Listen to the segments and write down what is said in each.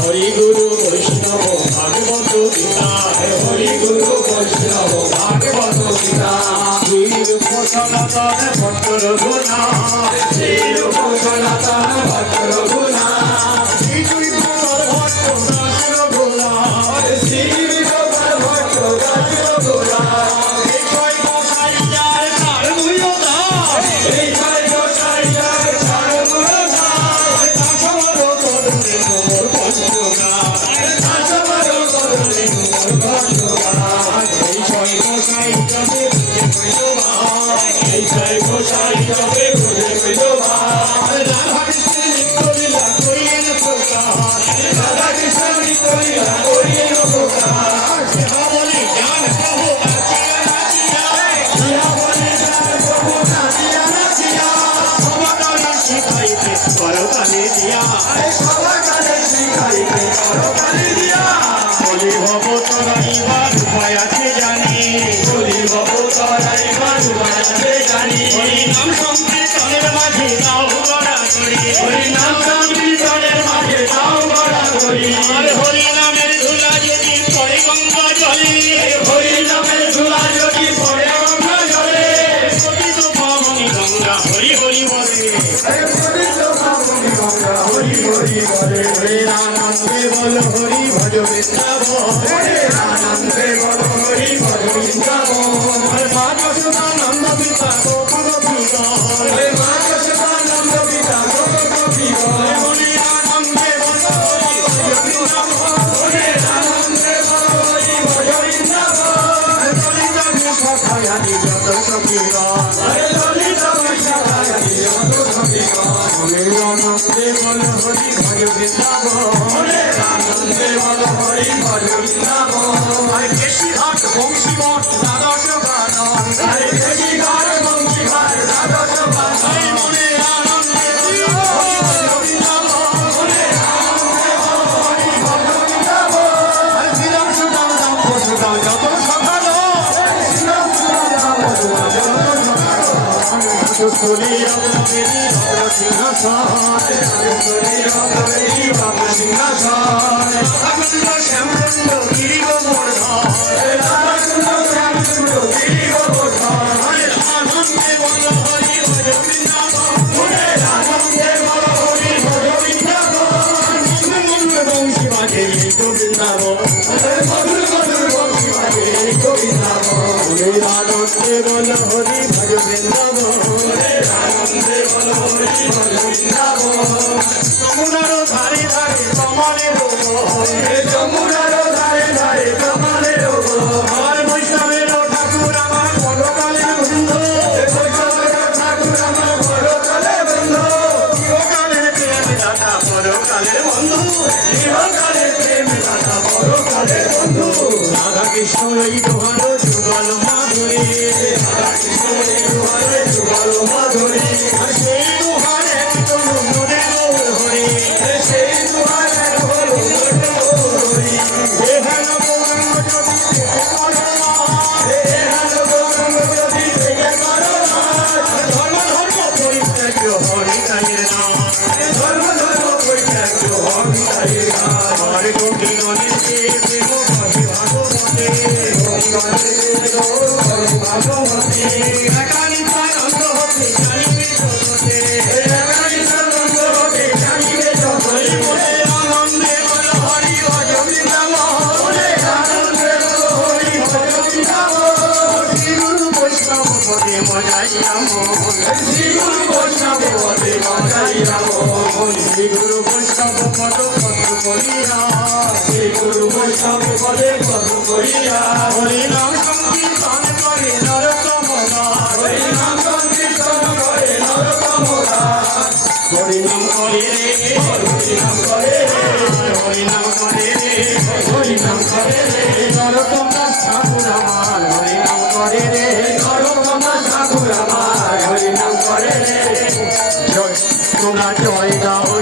হরি গুরু বৈষ্ণব ভাগবত গীতা হরি গুরু বৈষ্ণব ভাগবত গীতা শ্রী রূপ সনাতন ভট্ট রঘুনাথ শ্রী রূপ সনাতন ভট্ট রঘুনাথ শ্রী বিষ্ণুর ভট্ট দাস রঘুনাথ শ্রী বিষ্ণুর ভট্ট দাস রঘুনাথ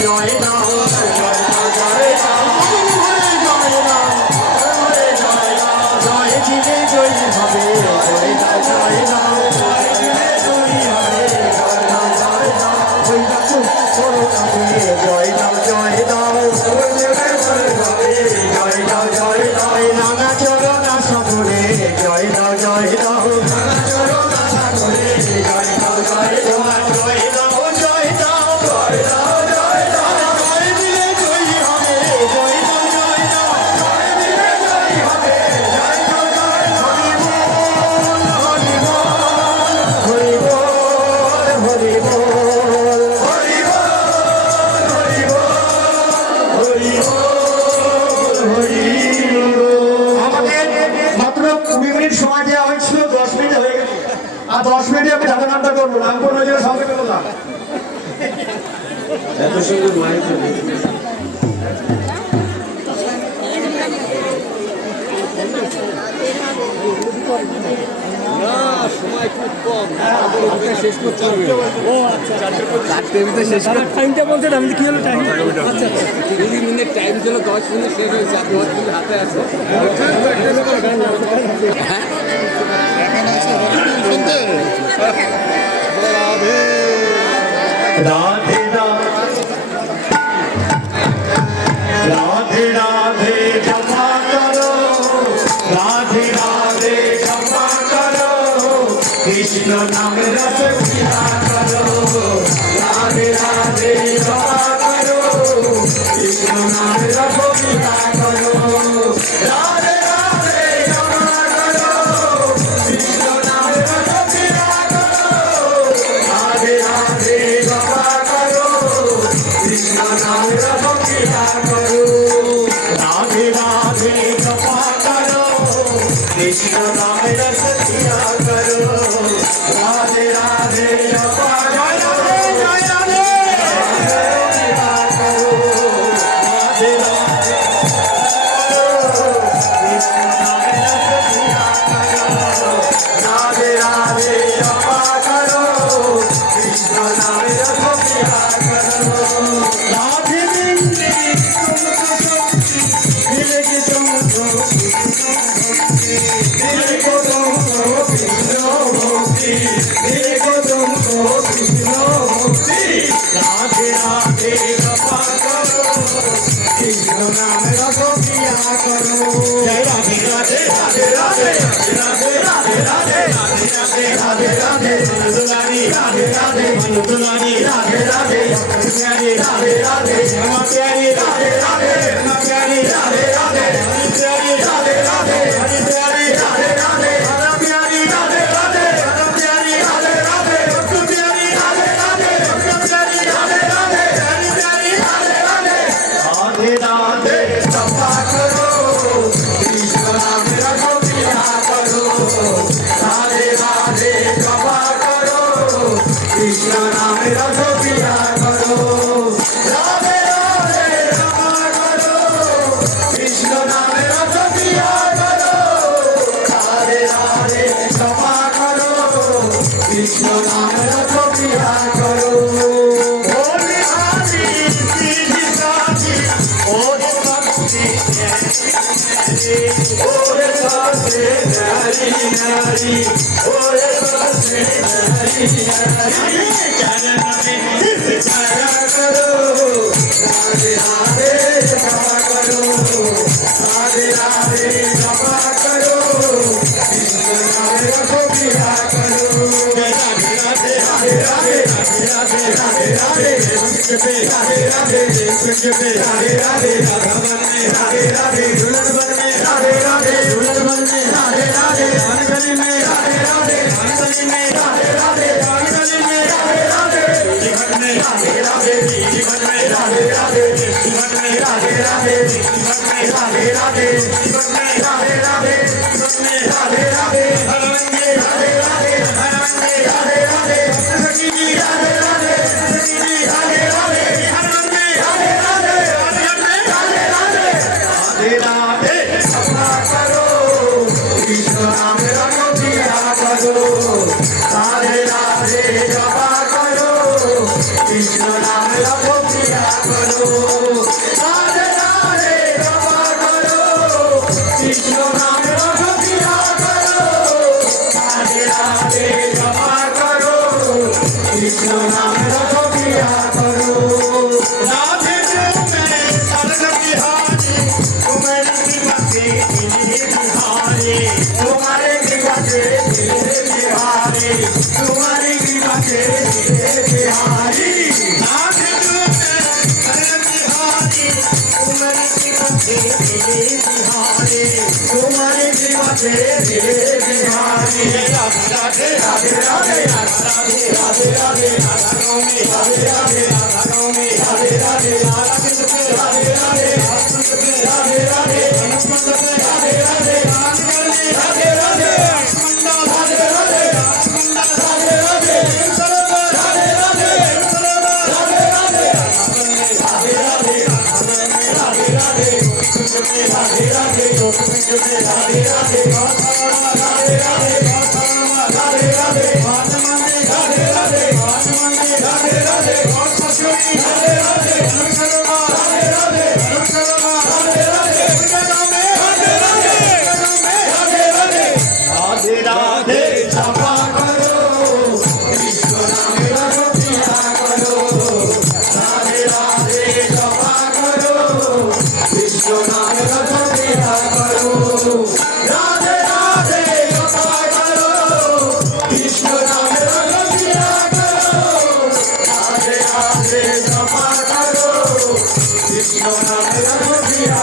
জয় এত সুন্দর মাইক সময় খুব কম, শেষ করতে হবে। ও আচ্ছা, শেষ করে টাইমটা বলছেন আপনি কি হলো টাইম? আচ্ছা 20 মিনিট টাইম ছিল, 10 মিনিট শেষ হয়েছে, আপনি 10 মিনিট হাতে আছে। রাধে রাধে রাধে জপা করো, রাধে রাধে জপা করো, কৃষ্ণ নাম রস পিয়া করো, রাধে রাধে জপা করো, কৃষ্ণ নাম রস পিয়া করো, রাধে রাধে জপা করো, কৃষ্ণ নাম রস পিয়া করো, রাধে রাধে জপা করো, কৃষ্ণ নাম রস পিয়া করো, রাধে রাধে জপা করো, কৃষ্ণ নাম রস পিয়া করো, রাধে রাধে জপা জয় রাধে জয় রাধে, রাধে রাধে কৃষ্ণ নাম রস পিয়া করো, রাধে রাধে জপা করো, কৃষ্ণ নাম রস পিয়া করো, রাধে বিন্দে তুমকো শক্তি মিলেगी तुमको मिलेगी तुमको कृष्ण भक्ति, मिलेगी तुमको कृष्ण भक्ति, राधे राधे जपा करो, कृष्ण नाम रस पिया करो, जय राधे राधे राधे राधे राधे राधे राधे राधे राधे राधे दुलारी राधे राधे दुलारी राधे राधे प्यारी राधे राधे श्यामा प्यारी राधे राधे श्यामा प्यारी राधे राधे प्यारी राधे राधे हरि प्यारी राधे राधे हरा प्यारी राधे राधे हरा प्यारी राधे राधे भक्त प्यारी राधे राधे भक्त प्यारी राधे राधे हरि प्यारी राधे राधे, राधे राधे जपा करो, कृष्ण नाम रस पिया करो, राधे राधे जपा करो, कृष्ण नाम रस पिया करो, राधे राधे जपा करो, कृष्ण नाम रस पिया करो, राधे राधे जपा करो, कृष्ण नाम रस पिया करो, भोले हरि सीधी साधी ओरे भक्ति ओरे सासे नारी नारी ओरे सासे नारी नारी चरण में जया करो, राधे राधे जपा करो, राधे राधे जपा करो, कृष्ण नाम रस पिया करो, जय राधे राधे राधे राधे राधे राधे राधे राधे राधे राधे राधे राधे राधा मन में राधे राधे दुल्हन बन में राधे राधे दुल्हन बन में राधे राधे धनगली में राधे राधे धनगली में राधे राधे धनगली में राधे राधे जीवन में राधे राधे जीवन में राधे राधे जीवन में राधे राधे जीवन में राधे राधे जीवन में राधे राधे जीवन में राधे राधे हर रंगे राधे राधे हर रंगे राधे राधे सखी जी राधे राधे सखी जी राधे राधे हर रंगे राधे राधे राधे राधे राधे राधे जपा करो, कृष्ण नाम रस पिया करो, राधे राधे जपा करो, कृष्ण नाम रस पिया करो, राधे राधे जपा करो, कृष्ण नाम रस पिया करो, राधे राधे जपा करो, कृष्ण नाम रस पिया करो, राधे तुम्हें शरण बिहारी तुम्हारे कृपा से तुम्हारे कृपा से बिहारी तुम्हारी कृपा से बिहारी, राधे तुम्हें शरण बिहारी तुम्हारी कृपा से बिहारी तुम्हारी कृपा से बिहारी, राधे राधे राधे राधे राधे राधे राधे राधा नवमी राधे राधे राधा नवमी राधे राधे राधा कृष्ण पे राधे राधे कृष्ण पे राधे राधे हनुमंत पे राधे राधे रामचंद्र में राधे राधे लक्ष्मण राधे राधे लक्ष्मण राधे राधे राधे राधे में राधे राधे जोत पिंड में राधे राधे गौशाला राधे राधे गौशाला राधे राधे मान माने राधे राधे मान माने राधे राधे गौशाली राधे राधे अनुसरमा राधे राधे अनुसरमा राधे राधे पुण्यना में राधे राधे पुण्यना में राधे राधे राधे राधे जपा करो विश्व नाम रटो पिया करो राधे राधे जपा करो विश्व नाम रटो पिया करो राधे राधे जपा करो विश्व नाम रटो पिया करो राधे राधे जपा करो विश्व नाम रटो पिया